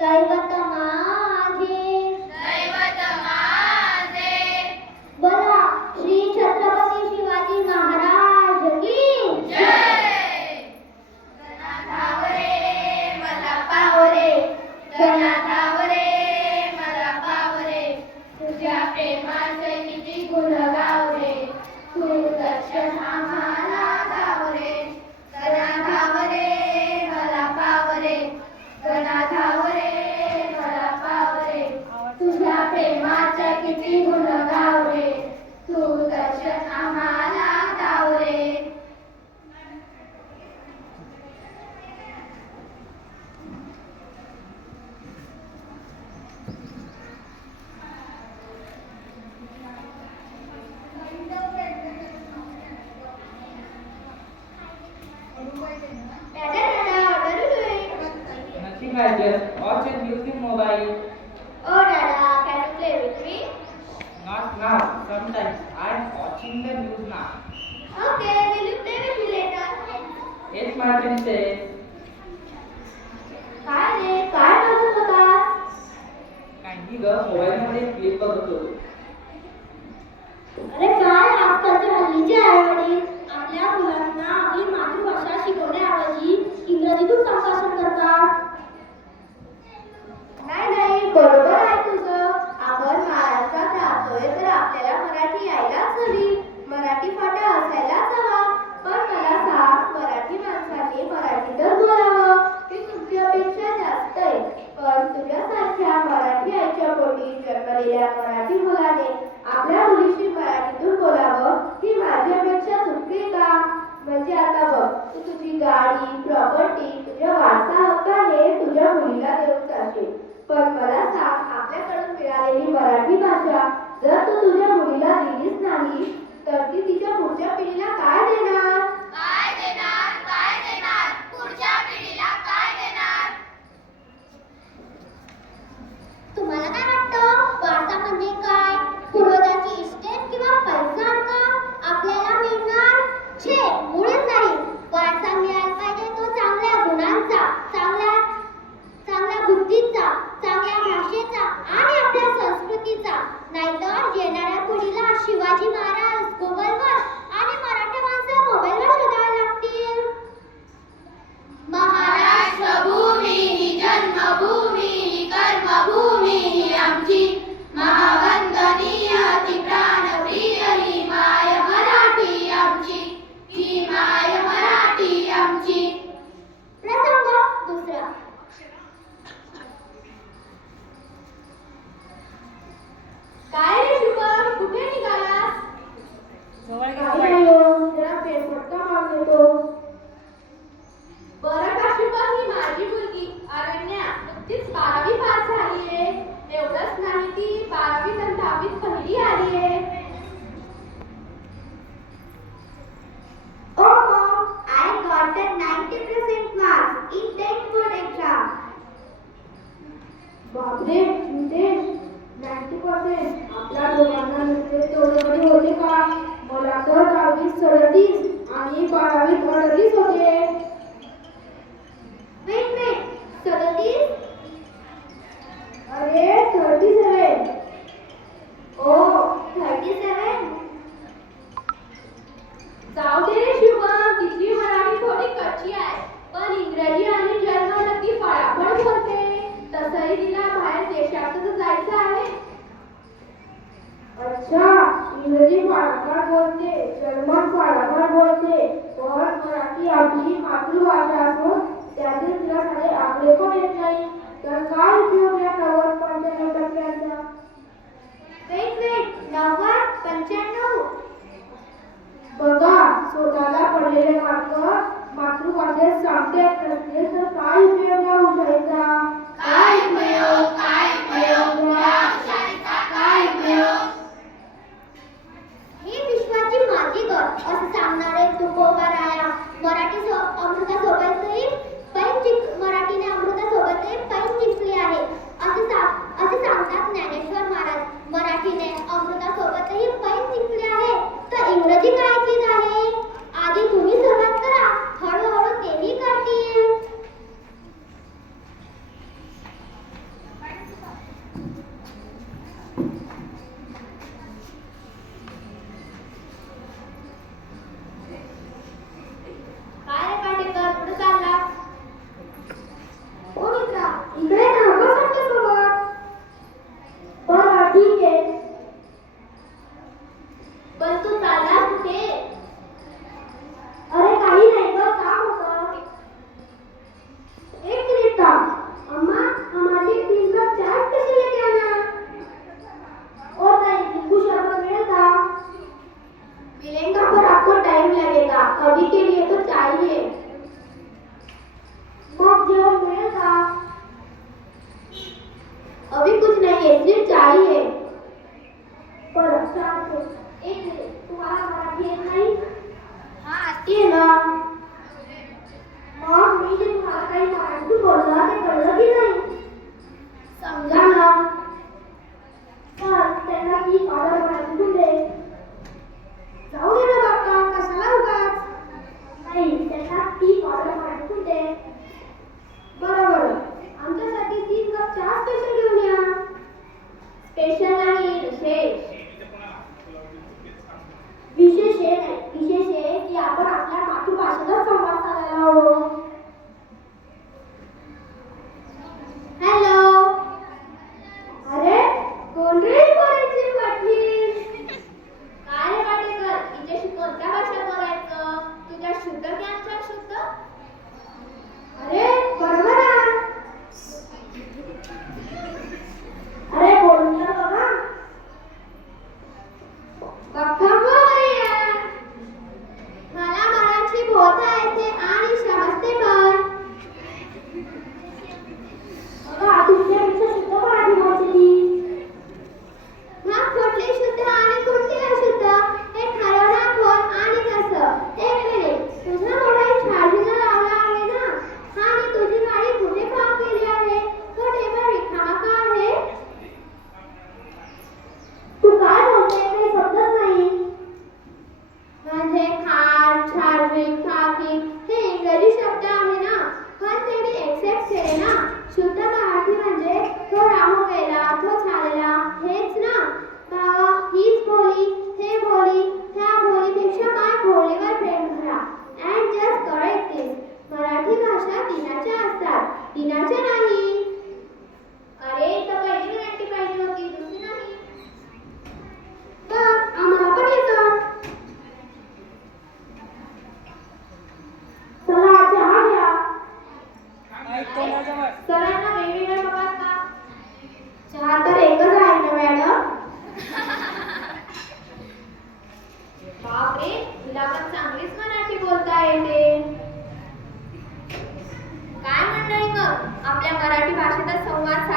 दैवत माझे बोला श्री छत्रपती शिवाजी महाराज की जय. गणाधाव रे मला पाव रे, गणाधाव रे मला पाव रे, तुझ्या प्रेमाचे किती गुण गाव रे, तू दर्शन आम्हाला धाव रे. गणाधाव रे मला पाव रे, गणाधाव रे मला पाव रे, तुझ्या प्रेमाचे किती गुण गाव रे, तू दर्शन आम्हाला धाव रे. Nothing, I just watching using mobile. Oh Dada, can you play with me? Not now. Sometimes I'm watching the news now. Okay, will you play with me later? Yes, my princess. काय रे काय बघत होतास? काही ग mobile मध्ये clip बघतो. अरे काय आजकालच्या हल्लीचे आईवडील आपल्या मुलांना आपली मातृभाषा शिकवण्याऐवजी इंग्रजीतून संभाषण करतात. नाही बरोबर आहे तुझं. आपण महाराष्ट्रात राहतोय तर आपल्याला मराठी यायलाच हवी, मराठी फाटा असायलाच हवा. पण मला सांग, मराठी माणसांनी मराठीतच बोलावं की तुमची अपेक्षा जास्त आहे? पण तुझ्यासारख्या मराठी आईच्या पोटी जन्मलेल्या मराठी मुलाने आपल्या मुलीशी मराठीतून बोलावं ही माझी अपेक्षा चुकली का? म्हणजे आता बघ, तू तुझी गाडी प्रॉपर्टी तुझ्या वारसा हक्काने तुझ्या मुलीला देऊन जाशील, पण मला सांग, आपल्याकडून मिळालेली मराठी भाषा जर तू तुझ्या मुलीला दिलीच नाही तर ती तिच्या पुढच्या पिढीला काय देणार? काय देणार, काय देणार, पुढच्या पिढीला काय देणार? तुम्हाला काय वाटतं, वारसा म्हणजे काय? पूर्वजांची इस्टेट किंवा पैसा का आपल्याला मिळणार? छे, मुळीच नाही. वारसा मिळायला पाहिजे तो चांगल्या गुणांचा, चांगल्या बुद्धीचा, चांगल्या भाषेचा आणि आपल्या संस्कृतीचा. नाहीतर येणाऱ्या पिढीला शिवाजी महाराज गुगलवर आणि मराठी माणसं मोबाईलवर शोधावे लागतील. महाराष्ट्र भूमी ही जन्मभूमी ही कर्मभूमी ही आमची, महावंदनीय ती प्राणप्रिय ही माय मराठी आमची, ही माय मराठी आमची. प्रसंग दुसरा. काय रे शुभम, कुठे निघालास? जरा फेरफटका मारून येतो. बरं का शुभम, ही माझी मुलगी अरण्या नुकतीच 12वी पास झाली आहे. एवढंच नाही, ती 12वीत आणि 10वीत पहिली आली आहे. Oh mom, I got a 90% marks in 10th board exam. बापरे, नितेश 90%. आपल्या दोघांना मिळते तेवढे होते का? मला तर 10वीत 37 आणि 12वीत 38 होते. वेट 37? अरे 37. ओ 37. जाऊ दे रे शुभम, तिची मराठी थोडी कच्ची आहे, पण इंग्रजी आणि जर्मन ती फळाफळ बोलते. तसंही तिला बाहेर देशातच जायचं आहे. अच्छा, इंग्रजी फाळाफळ बोलते, जर्मन फाळाफळ बोलते, पण मराठी आपली मातृभाषा असून त्यातील तिला साधे आकडे पण येत नाही, तर काय उपयोग या 90-95%चा? वेट 90-95. बघा, स्वतःला पडलेले मार्क मातृभाषेत सांगता येत नसतील तर काय उपयोग या हुशारीचा? काय उपयोग, काय उपयोग, या हुशारीचा काय उपयोग? ही विश्वाची माझी गड असं सांगणारे तुकोबाराया मराठीने अमृतासोबतही पैन जिंकली आहे असे सांगतात ज्ञानेश्वर महाराज. मराठीने अमृतासोबतही पैन जिंकली आहे, तर इंग्रजी काय चीज आहे? आधी तुम्ही सुरुवात करा, हळूहळू तेही करतील. काही मराठी बोलला ते कळलं की नाही? समजा ना. तर त्यांना ती ऑर्डर पाठवून दे. जाऊ दे ना बाप्पा, कशाला उगाच? नाही, त्यांना ती ऑर्डर पाठवून दे. बरोबर, आमच्यासाठी 3 कप चहा स्पेशल घेऊन या. स्पेशल नाही, विशेष. विशेष हे नाही, विशेष हे की आपण आपल्या मातृभाषेतच संवाद साधायला हवं. हॅलो. अरे कोण रे कोणाची पाटील? काय रे पाटील, हिच्याशी कोणत्या भाषा बोलायचं? तुझ्या शुद्ध की आमच्या शुद्ध? अरे बरोबर आहे. अरे बोलून तर बघा. बघा बोलूया. मला मराठी बोलता येते आणि समजते पण. बघा तुमच्यापेक्षा शुद्ध मराठी बोलते ती. मग कुठली शुद्ध आणि कुठली अशुद्ध हे ठरवणार कोण आणि कसं? एक मिनिट, तुझा मोबाईल चार्जिंगला लावला आहे ना? आणि तुझी गाडी कुठे पार्क केली आहे? तो टेबल रिकामा का आहे? तू काय बोलते ते समजत नाही. म्हणजे कार, चार्जिंग, ट्रॅफिक हे इंग्रजी शब्द आहे ना, पण ते मी एक्सेप्ट केले ना. शुद्ध मराठी म्हणजे तो राहून गेला, तो चालला, हेच ना. बाबा हीच बोली, हे बोली, त्या बोलीपेक्षा काय बोलीवर प्रेम करा. अँड जस्ट करेक्ट दिस. मराठी भाषा दिनाच्या असतात, दिनाच्या नाही. अरे तर पहिली गॅरंटी पाहिजे होती, दुसरी नाही. बघ आम्हाला पण येतं. चला चहा घ्या. सगळ्यांना वेगवेगळ्या बघा का? चहा तर एकच आहे ना मॅडम? बापरे, तुला पण चांगलीच मराठी बोलता येते. काय मंडळी, मग आपल्या मराठी भाषेतच संवाद